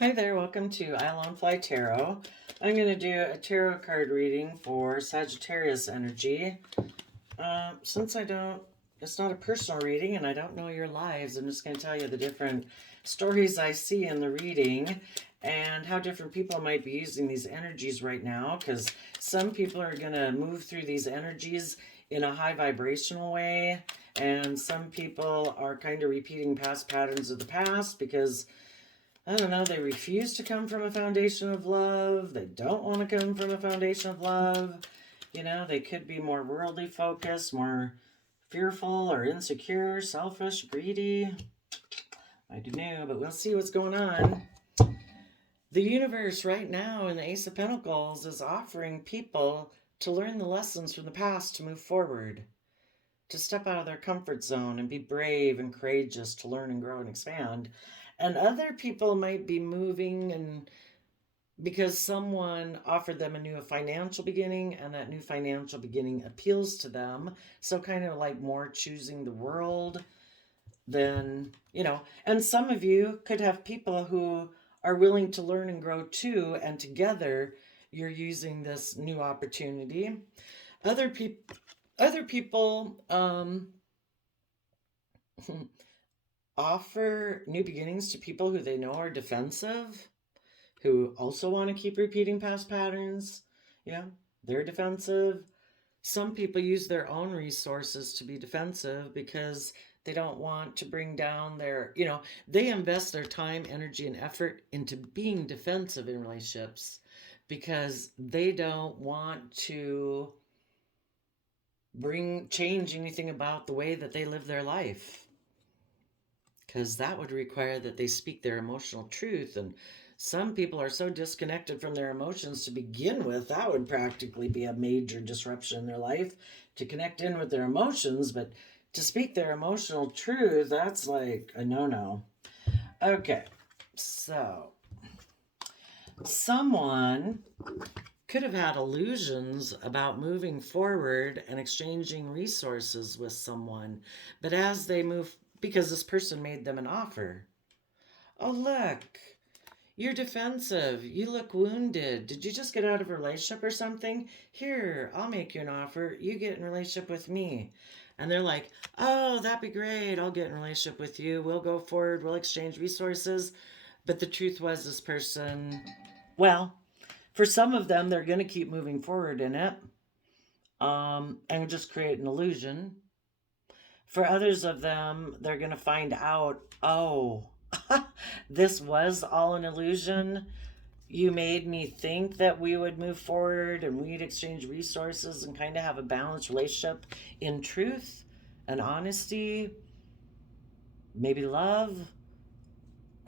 Hi there, welcome to Island Fly Tarot. I'm going to do a tarot card reading for Sagittarius energy. Since it's not a personal reading and I don't know your lives, I'm just going to tell you the different stories I see in the reading and how different people might be using these energies right now, because some people are going to move through these energies in a high vibrational way, and some people are kind of repeating past patterns of the past because I don't know, they refuse to come from a foundation of love. They don't want to come from a foundation of love. You know, they could be more worldly focused, more fearful or insecure, selfish, greedy. I don't know, but we'll see what's going on. The universe right now in the Ace of Pentacles is offering people to learn the lessons from the past to move forward, to step out of their comfort zone and be brave and courageous to learn and grow and expand. And other people might be moving and because someone offered them a new financial beginning and that new financial beginning appeals to them. So kind of like more choosing the world than, and some of you could have people who are willing to learn and grow too, and together you're using this new opportunity. Other people offer new beginnings to people who they know are defensive, who also want to keep repeating past patterns. They're defensive. Some people use their own resources to be defensive because they don't want to bring down they invest their time, energy, and effort into being defensive in relationships because they don't want to change anything about the way that they live their life, because that would require that they speak their emotional truth. And some people are so disconnected from their emotions to begin with, that would practically be a major disruption in their life, to connect in with their emotions. But to speak their emotional truth, that's like a no-no. Okay, so someone could have had illusions about moving forward and exchanging resources with someone, but as they move, because this person made them an offer. Oh, look, you're defensive. You look wounded. Did you just get out of a relationship or something? Here, I'll make you an offer. You get in a relationship with me. And they're like, oh, that'd be great. I'll get in a relationship with you. We'll go forward. We'll exchange resources. But the truth was, this person, well, for some of them, they're going to keep moving forward in it and just create an illusion. For others of them, they're going to find out, oh, this was all an illusion. You made me think that we would move forward and we'd exchange resources and kind of have a balanced relationship in truth and honesty, maybe love.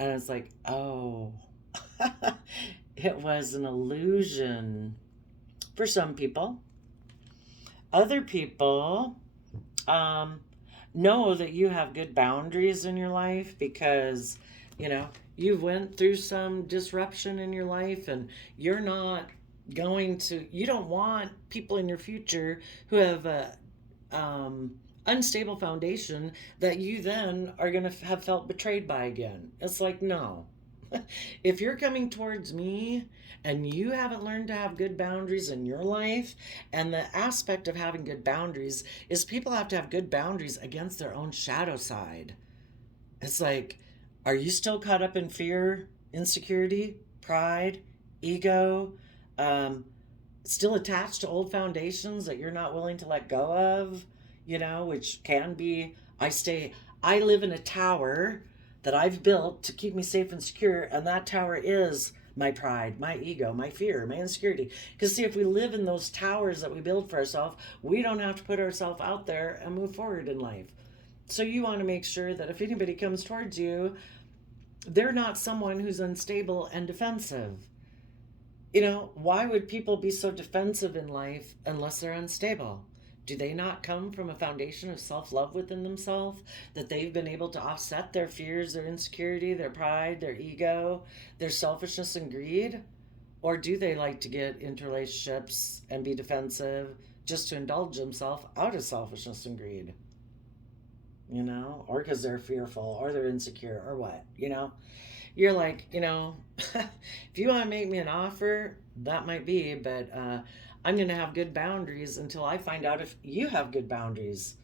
And it's like, oh, it was an illusion for some people. Other people know that you have good boundaries in your life because, you've went through some disruption in your life, and you don't want people in your future who have a unstable foundation that you then are going to have felt betrayed by again. It's like, no. If you're coming towards me and you haven't learned to have good boundaries in your life, and the aspect of having good boundaries is people have to have good boundaries against their own shadow side. It's like, are you still caught up in fear, insecurity, pride, ego, still attached to old foundations that you're not willing to let go of, which can be, I live in a tower that I've built to keep me safe and secure, and that tower is my pride, my ego, my fear, my insecurity. Because see, if we live in those towers that we build for ourselves, we don't have to put ourselves out there and move forward in life. So you want to make sure that if anybody comes towards you, they're not someone who's unstable and defensive. Why would people be so defensive in life unless they're unstable? Do they not come from a foundation of self-love within themselves, that they've been able to offset their fears, their insecurity, their pride, their ego, their selfishness and greed? Or do they like to get into relationships and be defensive just to indulge themselves out of selfishness and greed? Or because they're fearful or they're insecure or what? you're like, if you want to make me an offer, that might be, but I'm going to have good boundaries until I find out if you have good boundaries.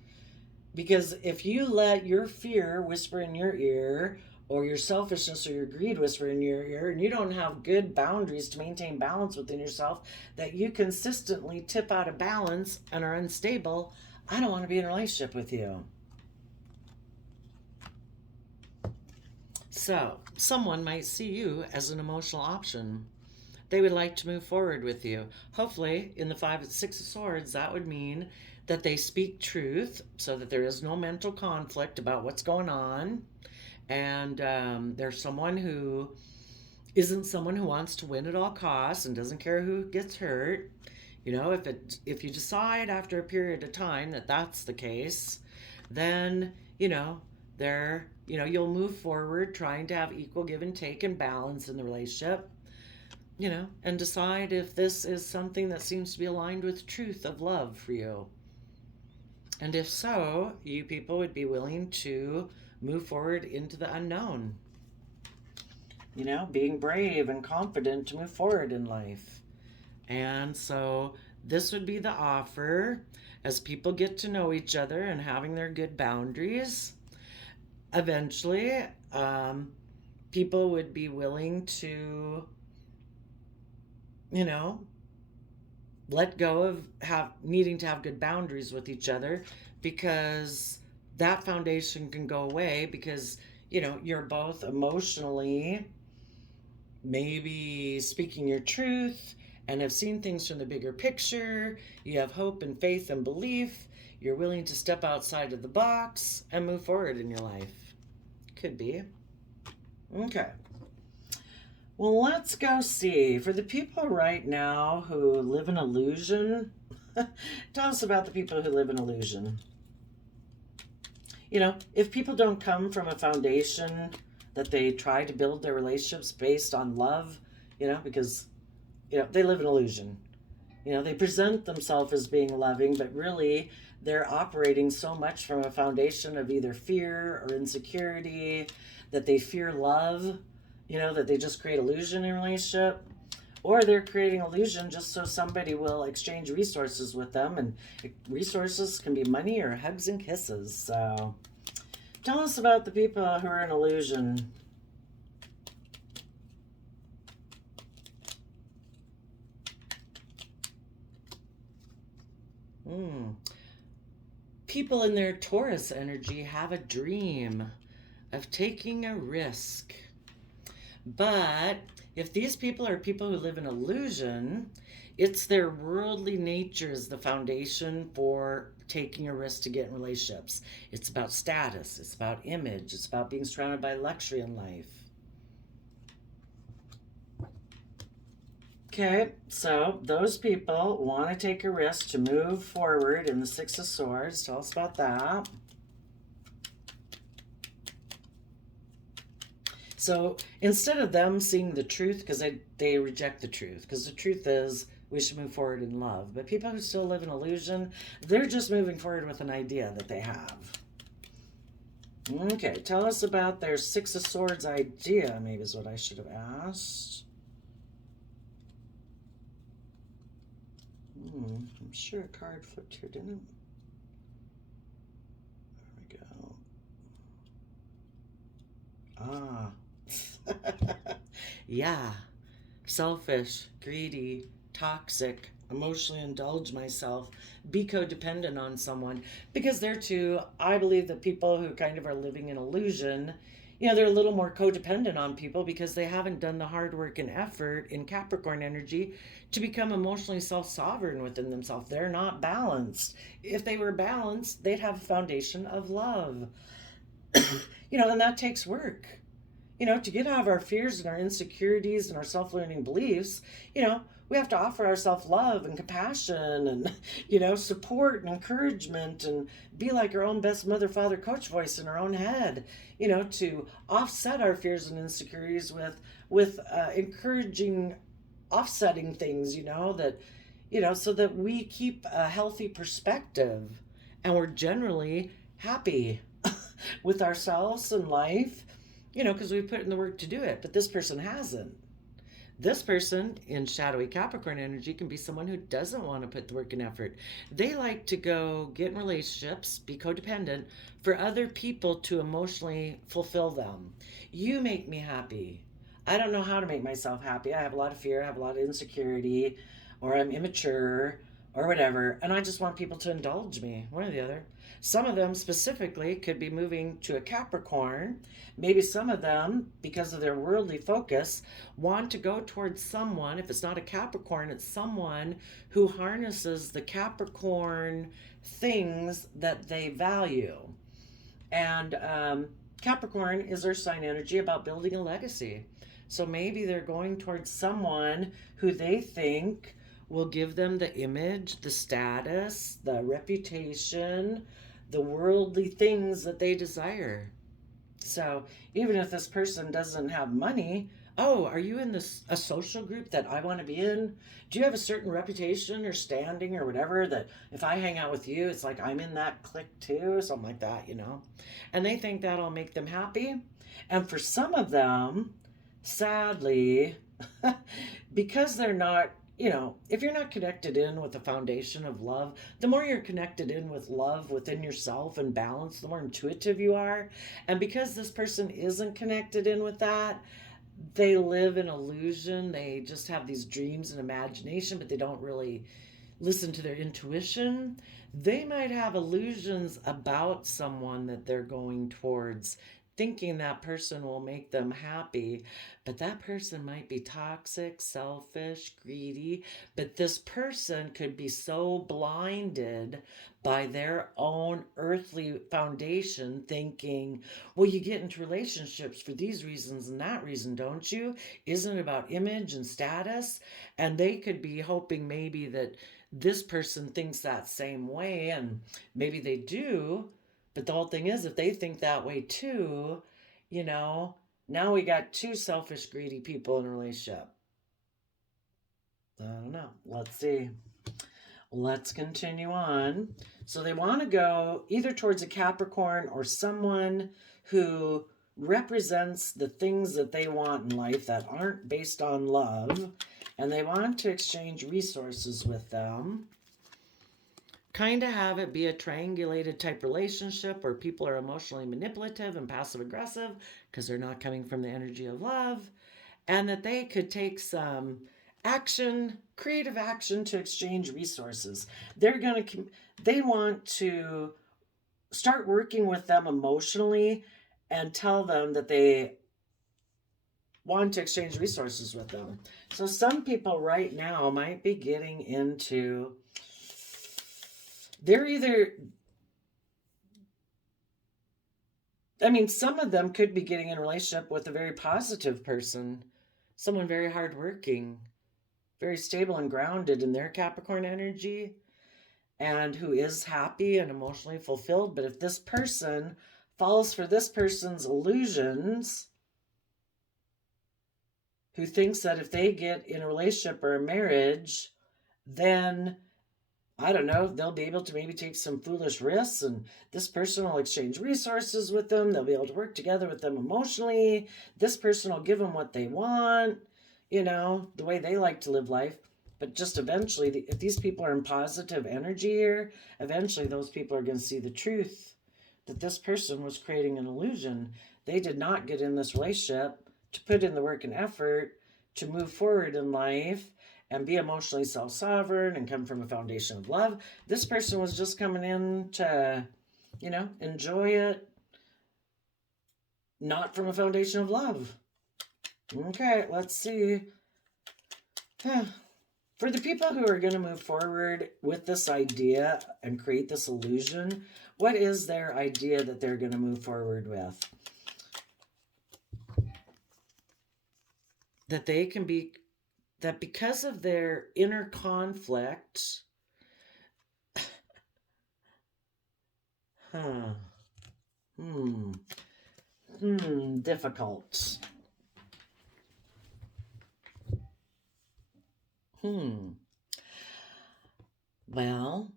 Because if you let your fear whisper in your ear, or your selfishness or your greed whisper in your ear, and you don't have good boundaries to maintain balance within yourself, that you consistently tip out of balance and are unstable, I don't want to be in a relationship with you. So, someone might see you as an emotional option. They would like to move forward with you. Hopefully, in the 5 and 6 of Swords, that would mean that they speak truth so that there is no mental conflict about what's going on. And there's someone who isn't someone who wants to win at all costs and doesn't care who gets hurt. If you decide after a period of time that that's the case, then you'll move forward trying to have equal give and take and balance in the relationship, and decide if this is something that seems to be aligned with truth of love for you. And if so, you people would be willing to move forward into the unknown. Being brave and confident to move forward in life. And so this would be the offer as people get to know each other and having their good boundaries. Eventually, people would be willing to, let go of needing to have good boundaries with each other, because that foundation can go away because, you're both emotionally maybe speaking your truth and have seen things from the bigger picture. You have hope and faith and belief. You're willing to step outside of the box and move forward in your life. Could be. Okay. Well, let's go see. For the people right now who live in illusion, tell us about the people who live in illusion. If people don't come from a foundation that they try to build their relationships based on love, because, they live in illusion. They present themselves as being loving, but really they're operating so much from a foundation of either fear or insecurity, that they fear love, that they just create illusion in a relationship, or they're creating illusion just so somebody will exchange resources with them, and resources can be money or hugs and kisses. So tell us about the people who are in illusion. People in their Taurus energy have a dream of taking a risk. But if these people are people who live in illusion, it's their worldly nature is the foundation for taking a risk to get in relationships. It's about status. It's about image. It's about being surrounded by luxury in life. Okay, so those people want to take a risk to move forward in the 6 of Swords. Tell us about that. So instead of them seeing the truth, because they reject the truth, because the truth is we should move forward in love. But people who still live in illusion, they're just moving forward with an idea that they have. Okay, tell us about their 6 of Swords idea, maybe is what I should have asked. I'm sure a card flipped here, didn't it? There we go. Ah. Yeah. Selfish, greedy, toxic, emotionally indulge myself, be codependent on someone. Because they're too, I believe that people who kind of are living in illusion, they're a little more codependent on people because they haven't done the hard work and effort in Capricorn energy to become emotionally self-sovereign within themselves. They're not balanced. If they were balanced, they'd have a foundation of love. And that takes work. To get out of our fears and our insecurities and our self-limiting beliefs, we have to offer ourselves love and compassion and, support and encouragement and be like our own best mother, father, coach voice in our own head, to offset our fears and insecurities with encouraging, offsetting things, so that we keep a healthy perspective and we're generally happy with ourselves and life. because we put in the work to do it, but this person hasn't. This person in shadowy Capricorn energy can be someone who doesn't want to put the work and effort. They like to go get in relationships, be codependent for other people to emotionally fulfill them. You make me happy. I don't know how to make myself happy. I have a lot of fear, I have a lot of insecurity, or I'm immature, or whatever, and I just want people to indulge me, one or the other. Some of them specifically could be moving to a Capricorn. Maybe some of them, because of their worldly focus, want to go towards someone. If it's not a Capricorn, it's someone who harnesses the Capricorn things that they value. And Capricorn is their sign energy about building a legacy. So maybe they're going towards someone who they think will give them the image, the status, the reputation, the worldly things that they desire. So even if this person doesn't have money, oh, are you in a social group that I want to be in? Do you have a certain reputation or standing or whatever that if I hang out with you, it's like I'm in that clique too, something like that. And they think that'll make them happy. And for some of them, sadly, because they're not, if you're not connected in with the foundation of love, the more you're connected in with love within yourself and balance, the more intuitive you are. And because this person isn't connected in with that, they live in illusion. They just have these dreams and imagination, but they don't really listen to their intuition. They might have illusions about someone that they're going towards, thinking that person will make them happy, but that person might be toxic, selfish, greedy. But this person could be so blinded by their own earthly foundation, thinking, well, you get into relationships for these reasons and that reason, don't you? Isn't it about image and status? And they could be hoping maybe that this person thinks that same way, and maybe they do. But the whole thing is, if they think that way too, now we got two selfish, greedy people in a relationship. I don't know. Let's see. Let's continue on. So they want to go either towards a Capricorn or someone who represents the things that they want in life that aren't based on love, and they want to exchange resources with them. Kind of have it be a triangulated type relationship where people are emotionally manipulative and passive aggressive because they're not coming from the energy of love, and that they could take some action, creative action, to exchange resources. They want to start working with them emotionally and tell them that they want to exchange resources with them. So some people right now might be getting into, some of them could be getting in a relationship with a very positive person, someone very hardworking, very stable and grounded in their Capricorn energy, and who is happy and emotionally fulfilled. But if this person falls for this person's illusions, who thinks that if they get in a relationship or a marriage, then I don't know, they'll be able to maybe take some foolish risks, and this person will exchange resources with them. They'll be able to work together with them emotionally. This person will give them what they want, the way they like to live life. But just eventually, if these people are in positive energy here, eventually those people are going to see the truth that this person was creating an illusion. They did not get in this relationship to put in the work and effort to move forward in life and be emotionally self-sovereign and come from a foundation of love. This person was just coming in to, enjoy it, not from a foundation of love. Okay, let's see. For the people who are going to move forward with this idea and create this illusion, what is their idea that they're going to move forward with? That they can be, that because of their inner conflict, difficult. Well,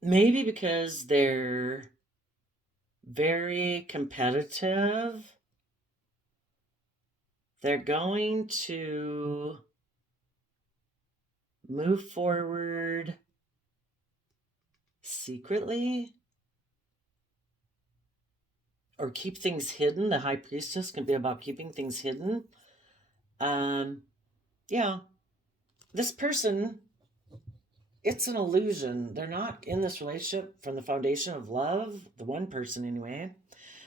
maybe because they're very competitive. They're going to move forward secretly or keep things hidden. The High Priestess can be about keeping things hidden. Yeah, this person, it's an illusion. They're not in this relationship from the foundation of love, the one person anyway.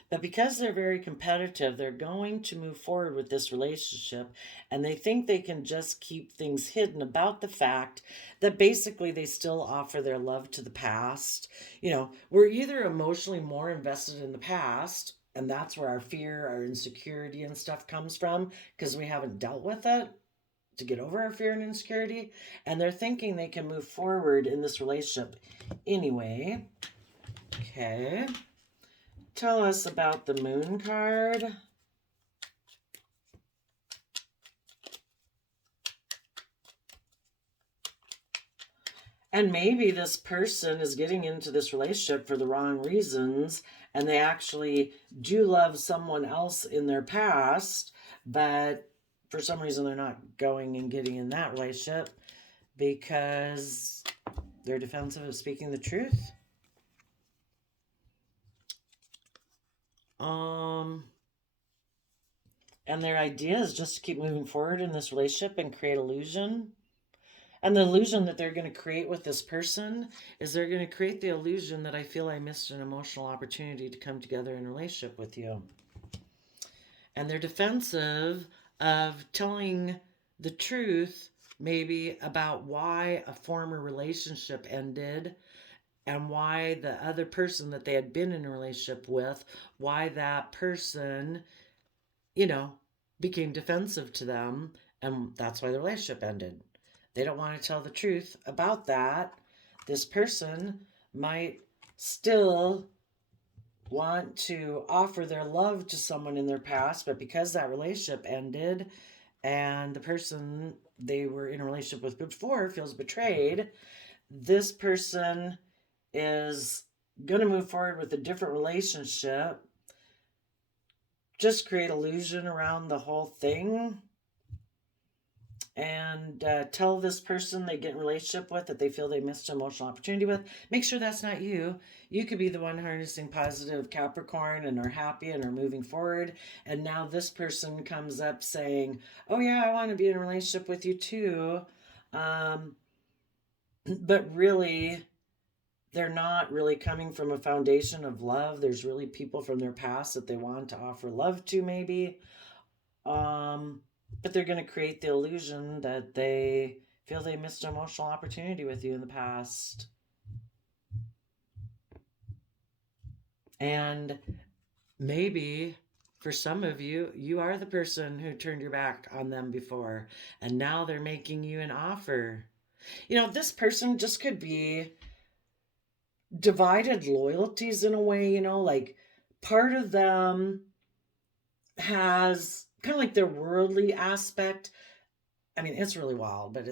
But because they're very competitive, they're going to move forward with this relationship, and they think they can just keep things hidden about the fact that basically they still offer their love to the past. We're either emotionally more invested in the past, and that's where our fear, our insecurity, and stuff comes from because we haven't dealt with it to get over our fear and insecurity, and they're thinking they can move forward in this relationship anyway. Okay. Tell us about the Moon card. And maybe this person is getting into this relationship for the wrong reasons, and they actually do love someone else in their past, but for some reason they're not going and getting in that relationship because they're defensive of speaking the truth. And their idea is just to keep moving forward in this relationship and create illusion. And the illusion that they're going to create with this person is they're going to create the illusion that I feel I missed an emotional opportunity to come together in a relationship with you. And they're defensive of telling the truth, maybe about why a former relationship ended and why the other person that they had been in a relationship with, why that person, became defensive to them, and that's why the relationship ended. They don't want to tell the truth about that. This person might still want to offer their love to someone in their past, but because that relationship ended and the person they were in a relationship with before feels betrayed, this person is going to move forward with a different relationship, just create illusion around the whole thing, and tell this person they get in a relationship with that they feel they missed an emotional opportunity with. Make sure that's not you. You could be the one harnessing positive Capricorn and are happy and are moving forward. And now this person comes up saying, oh yeah, I want to be in a relationship with you too. But really, they're not really coming from a foundation of love. There's really people from their past that they want to offer love to, maybe. But they're going to create the illusion that they feel they missed an emotional opportunity with you in the past. And maybe for some of you, you are the person who turned your back on them before, and now they're making you an offer. This person just could be divided loyalties in a way, like part of them has kind of like their worldly aspect. I mean, it's really wild, but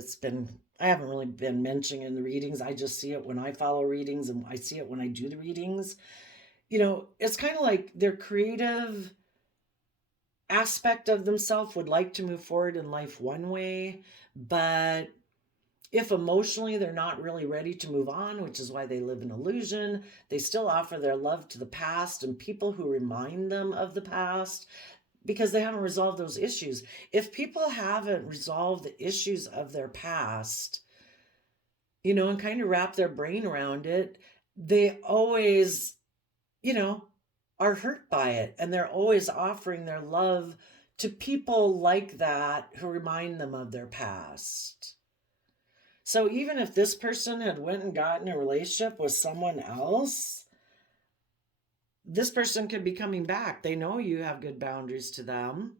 I haven't really been mentioning in the readings. I just see it when I follow readings, and I see it when I do the readings. It's kind of like their creative aspect of themselves would like to move forward in life one way, but if emotionally they're not really ready to move on, which is why they live in illusion, they still offer their love to the past and people who remind them of the past because they haven't resolved those issues. If people haven't resolved the issues of their past, and kind of wrap their brain around it, they always, are hurt by it. And they're always offering their love to people like that who remind them of their past. So even if this person had went and gotten a relationship with someone else, this person could be coming back. They know you have good boundaries to them,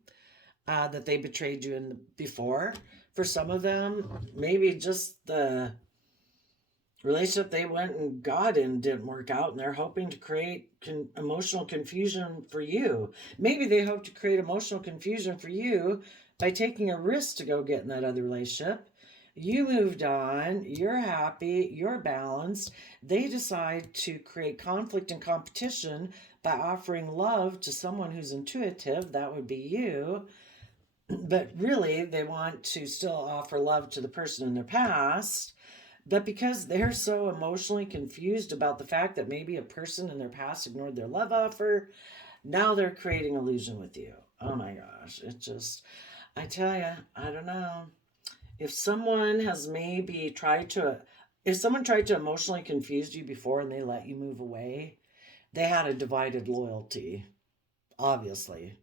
that they betrayed you before. For some of them, maybe just the relationship they went and got in didn't work out, and they're hoping to create emotional confusion for you. Maybe they hope to create emotional confusion for you by taking a risk to go get in that other relationship. You moved on, you're happy, you're balanced. They decide to create conflict and competition by offering love to someone who's intuitive, that would be you. But really, they want to still offer love to the person in their past. But because they're so emotionally confused about the fact that maybe a person in their past ignored their love offer, now they're creating illusion with you. Oh my gosh. It just, I tell you, I don't know. If someone has maybe tried to, if someone tried to emotionally confuse you before and they let you move away, they had a divided loyalty, obviously.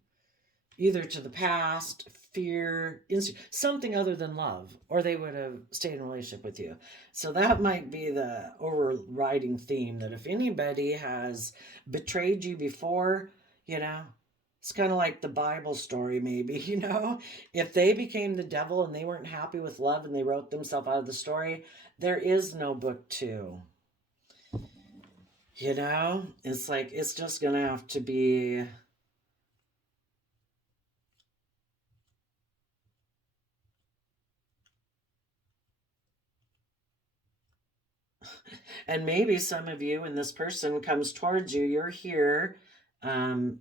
Either to the past, fear, something other than love, or they would have stayed in a relationship with you. So that might be the overriding theme, that if anybody has betrayed you before, you know, it's kind of like the Bible story, maybe, you know, if they became the devil and they weren't happy with love and they wrote themselves out of the story, there is no book two. You know, it's like, it's just going to have to be. And maybe some of you, when this person comes towards you, you're here, um,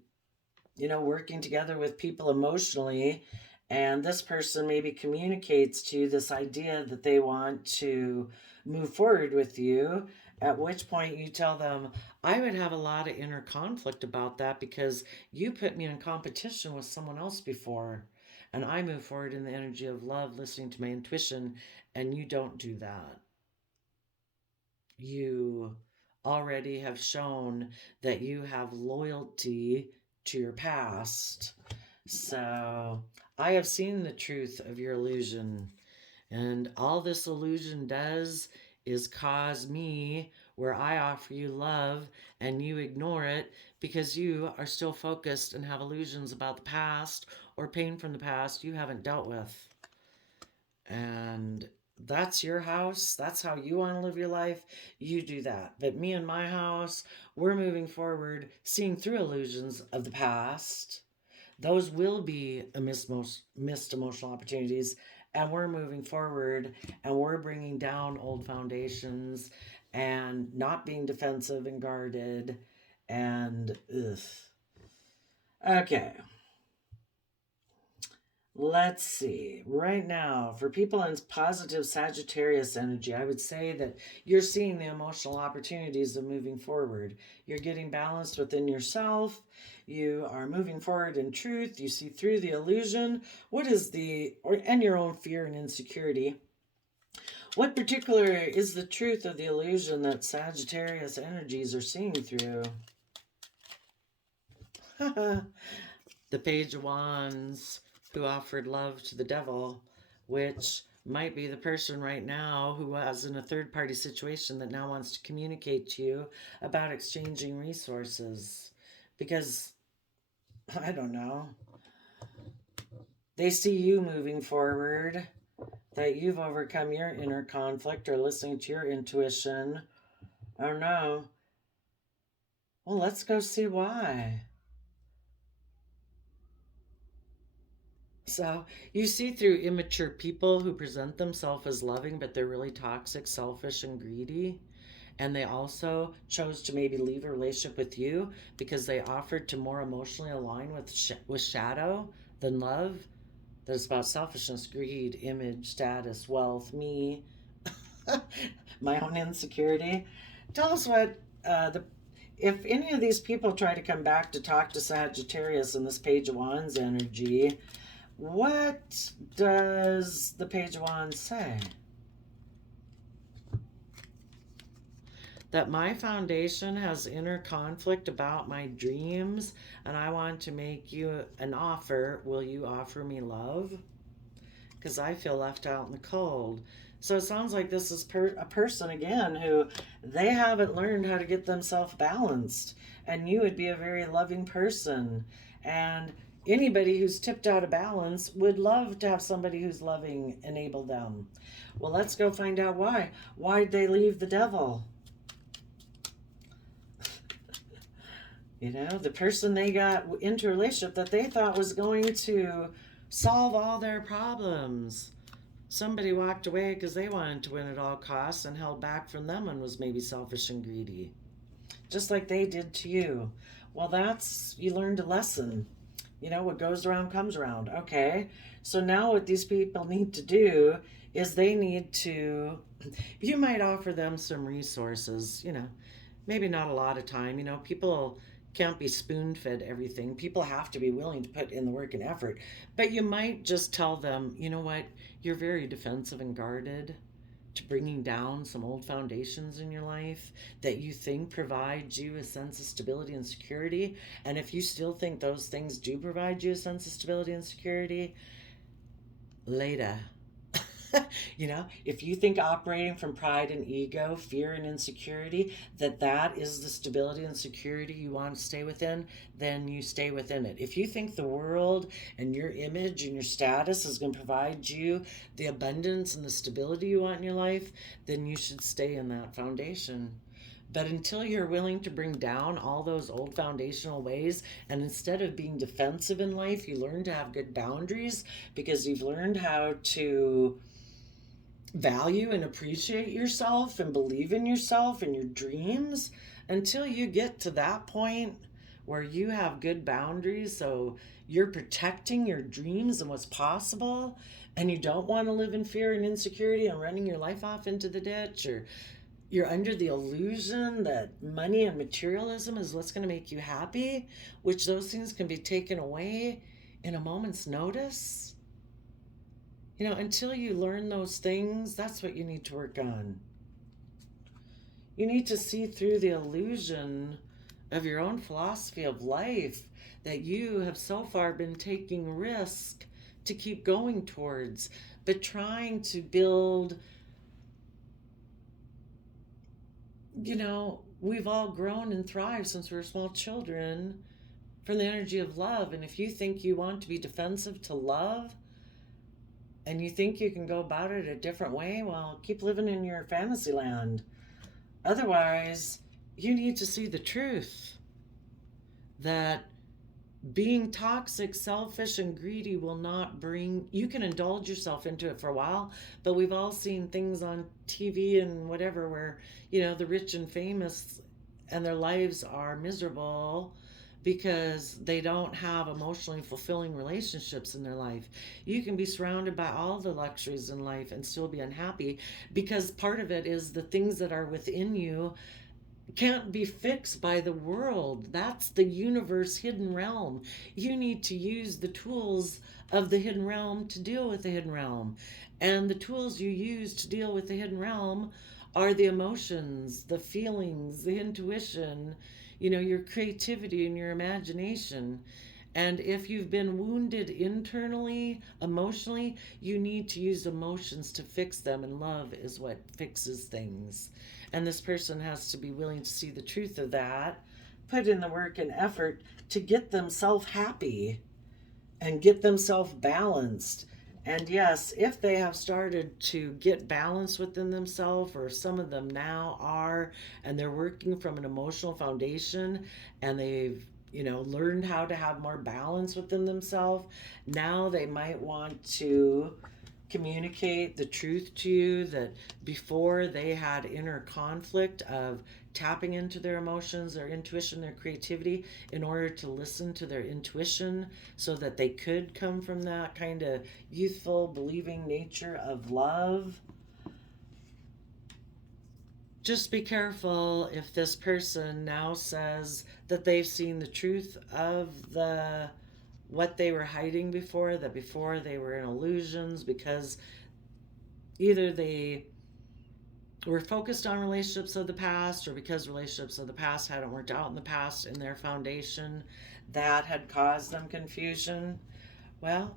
you know, working together with people emotionally, and this person maybe communicates to you this idea that they want to move forward with you, at which point you tell them, I would have a lot of inner conflict about that because you put me in competition with someone else before, and I move forward in the energy of love, listening to my intuition, and you don't do that. You already have shown that you have loyalty to your past. So I have seen the truth of your illusion. And all this illusion does is cause me, where I offer you love and you ignore it because you are still focused and have illusions about the past or pain from the past you haven't dealt with. And that's your house. That's how you want to live your life. You do that. But me and my house, we're moving forward, seeing through illusions of the past. Those will be missed emotional opportunities. And we're moving forward and we're bringing down old foundations and not being defensive and guarded. And, ugh. Okay. Let's see. Right now, for people in positive Sagittarius energy, I would say that you're seeing the emotional opportunities of moving forward. You're getting balanced within yourself. You are moving forward in truth. You see through the illusion. What is and your own fear and insecurity. What particular is the truth of the illusion that Sagittarius energies are seeing through? The Page of Wands, who offered love to the devil, which might be the person right now who was in a third-party situation that now wants to communicate to you about exchanging resources. Because, I don't know, they see you moving forward, that you've overcome your inner conflict or listening to your intuition. I don't know. Well, let's go see why. So you see through immature people who present themselves as loving, but they're really toxic, selfish, and greedy. And they also chose to maybe leave a relationship with you because they offered to more emotionally align with shadow than love. That's about selfishness, greed, image, status, wealth, me, my own insecurity. Tell us what if any of these people try to come back to talk to Sagittarius in this Page of Wands energy. What does the Page of Wands say? That my foundation has inner conflict about my dreams and I want to make you an offer. Will you offer me love? Because I feel left out in the cold. So it sounds like this is a person, again, who they haven't learned how to get themselves balanced. And you would be a very loving person. And anybody who's tipped out of balance would love to have somebody who's loving enable them. Well, let's go find out why. Why'd they leave the devil? You know, the person they got into a relationship that they thought was going to solve all their problems. Somebody walked away because they wanted to win at all costs and held back from them and was maybe selfish and greedy. Just like they did to you. Well, you learned a lesson. What goes around comes around. Okay. So now what these people need to do is they need to, you might offer them some resources, maybe not a lot of time. People can't be spoon fed everything. People have to be willing to put in the work and effort. But you might just tell them, you know what, you're very defensive and guarded, to bringing down some old foundations in your life that you think provides you a sense of stability and security. And if you still think those things do provide you a sense of stability and security, later. If you think operating from pride and ego, fear and insecurity, that is the stability and security you want to stay within, then you stay within it. If you think the world and your image and your status is going to provide you the abundance and the stability you want in your life, then you should stay in that foundation. But until you're willing to bring down all those old foundational ways, and instead of being defensive in life, you learn to have good boundaries, because you've learned how to value and appreciate yourself and believe in yourself and your dreams. Until you get to that point where you have good boundaries, so you're protecting your dreams and what's possible, and you don't want to live in fear and insecurity and running your life off into the ditch, or you're under the illusion that money and materialism is what's going to make you happy, which those things can be taken away in a moment's notice. Until you learn those things, that's what you need to work on. You need to see through the illusion of your own philosophy of life that you have so far been taking risk to keep going towards, but trying to build, we've all grown and thrived since we were small children from the energy of love. And if you think you want to be defensive to love, and you think you can go about it a different way, well, keep living in your fantasy land. Otherwise, you need to see the truth that being toxic, selfish, and greedy will not bring, you can indulge yourself into it for a while, but we've all seen things on TV and whatever where, the rich and famous and their lives are miserable because they don't have emotionally fulfilling relationships in their life. You can be surrounded by all the luxuries in life and still be unhappy, because part of it is the things that are within you can't be fixed by the world. That's the universe hidden realm. You need to use the tools of the hidden realm to deal with the hidden realm. And the tools you use to deal with the hidden realm are the emotions, the feelings, the intuition, your creativity and your imagination. And if you've been wounded internally, emotionally, you need to use emotions to fix them, and love is what fixes things. And this person has to be willing to see the truth of that, put in the work and effort to get themselves happy and get themselves balanced. And yes, if they have started to get balance within themselves, or some of them now are, and they're working from an emotional foundation, and they've learned how to have more balance within themselves, now they might want to communicate the truth to you that before they had inner conflict of tapping into their emotions, their intuition, their creativity, in order to listen to their intuition so that they could come from that kind of youthful, believing nature of love. Just be careful if this person now says that they've seen the truth of what they were hiding before, that before they were in illusions because either they were focused on relationships of the past, or because relationships of the past hadn't worked out in the past in their foundation, that had caused them confusion. Well,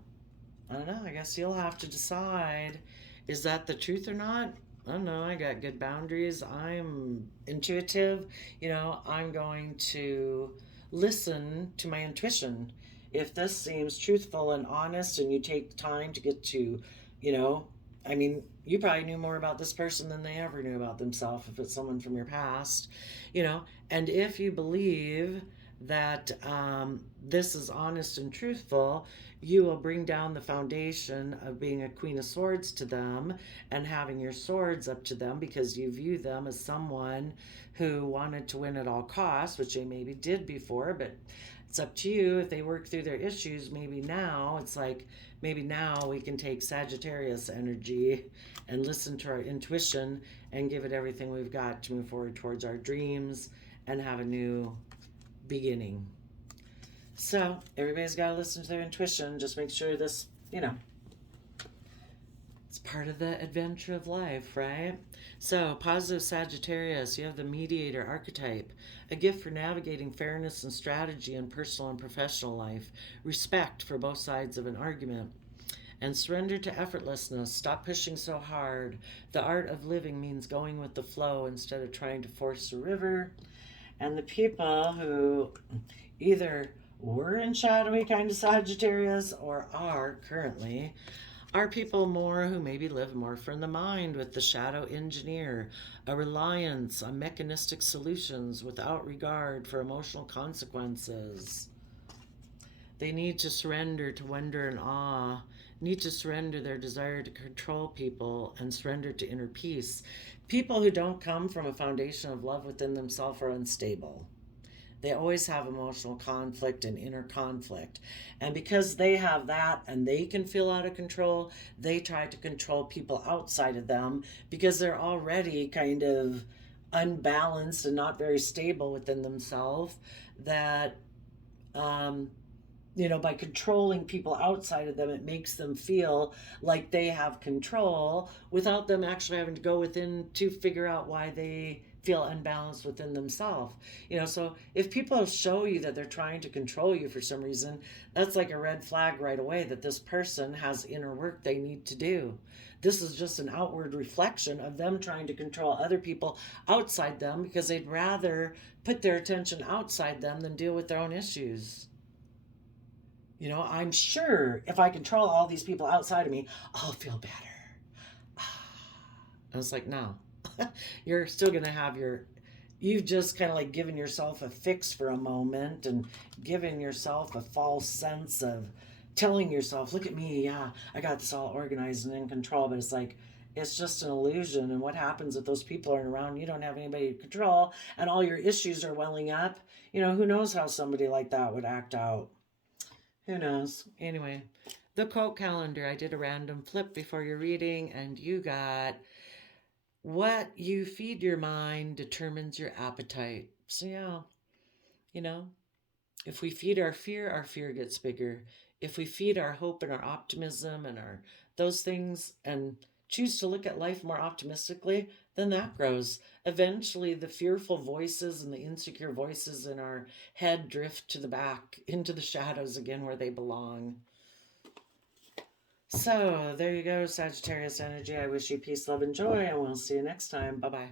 I don't know. I guess you'll have to decide, is that the truth or not? I don't know. I got good boundaries. I'm intuitive. I'm going to listen to my intuition. If this seems truthful and honest, and you take time to get to, you probably knew more about this person than they ever knew about themselves if it's someone from your past, and if you believe that this is honest and truthful, you will bring down the foundation of being a Queen of Swords to them and having your swords up to them because you view them as someone who wanted to win at all costs, which they maybe did before, but it's up to you. If they work through their issues, maybe now it's like, maybe now we can take Sagittarius energy and listen to our intuition and give it everything we've got to move forward towards our dreams and have a new beginning. So everybody's got to listen to their intuition. Just make sure this, it's part of the adventure of life, right? So positive Sagittarius, you have the mediator archetype, a gift for navigating fairness and strategy in personal and professional life, respect for both sides of an argument, and surrender to effortlessness. Stop pushing so hard. The art of living means going with the flow instead of trying to force a river. And the people who either were in shadowy kind of Sagittarius or are currently are people more who maybe live more from the mind with the shadow engineer, a reliance on mechanistic solutions without regard for emotional consequences. They need to surrender to wonder and awe, need to surrender their desire to control people and surrender to inner peace. People who don't come from a foundation of love within themselves are unstable. They always have emotional conflict and inner conflict. And because they have that and they can feel out of control, they try to control people outside of them because they're already kind of unbalanced and not very stable within themselves. That, by controlling people outside of them, it makes them feel like they have control without them actually having to go within to figure out why they feel unbalanced within themselves. So if people show you that they're trying to control you for some reason, that's like a red flag right away that this person has inner work they need to do. This is just an outward reflection of them trying to control other people outside them because they'd rather put their attention outside them than deal with their own issues. I'm sure if I control all these people outside of me, I'll feel better. I was like, no. You're still going to have you've just kind of like given yourself a fix for a moment and given yourself a false sense of telling yourself, look at me, yeah, I got this all organized and in control, but it's like, it's just an illusion. And what happens if those people aren't around, you don't have anybody to control, and all your issues are welling up? Who knows how somebody like that would act out? Who knows? Anyway, the quote calendar, I did a random flip before your reading, and you got, what you feed your mind determines your appetite. So yeah, if we feed our fear gets bigger. If we feed our hope and our optimism and those things and choose to look at life more optimistically, then that grows. Eventually, the fearful voices and the insecure voices in our head drift to the back, into the shadows again where they belong. So there you go, Sagittarius energy. I wish you peace, love, and joy, and we'll see you next time. Bye-bye.